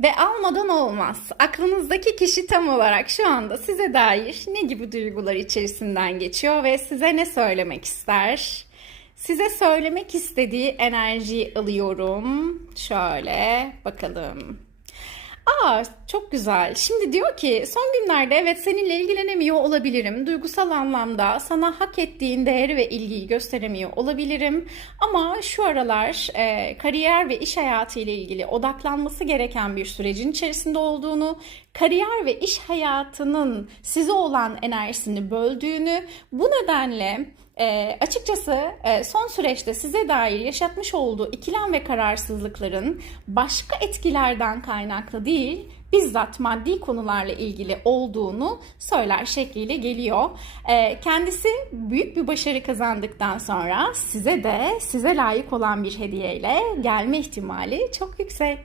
Ve almadan olmaz. Aklınızdaki kişi tam olarak şu anda size dair ne gibi duygular içerisinden geçiyor ve size ne söylemek ister? Size söylemek istediği enerjiyi alıyorum. Şöyle bakalım. Aa çok güzel. Şimdi diyor ki son günlerde evet seninle ilgilenemiyor olabilirim. Duygusal anlamda sana hak ettiğin değeri ve ilgiyi gösteremiyor olabilirim. Ama şu aralar e, kariyer ve iş hayatı ile ilgili odaklanması gereken bir sürecin içerisinde olduğunu, kariyer ve iş hayatının size olan enerjisini böldüğünü, bu nedenle e, açıkçası e, son süreçte size dair yaşatmış olduğu ikilem ve kararsızlıkların başka etkilerden kaynaklı değil, bizzat maddi konularla ilgili olduğunu söyler şekliyle geliyor. E, kendisi büyük bir başarı kazandıktan sonra size de size layık olan bir hediyeyle gelme ihtimali çok yüksek.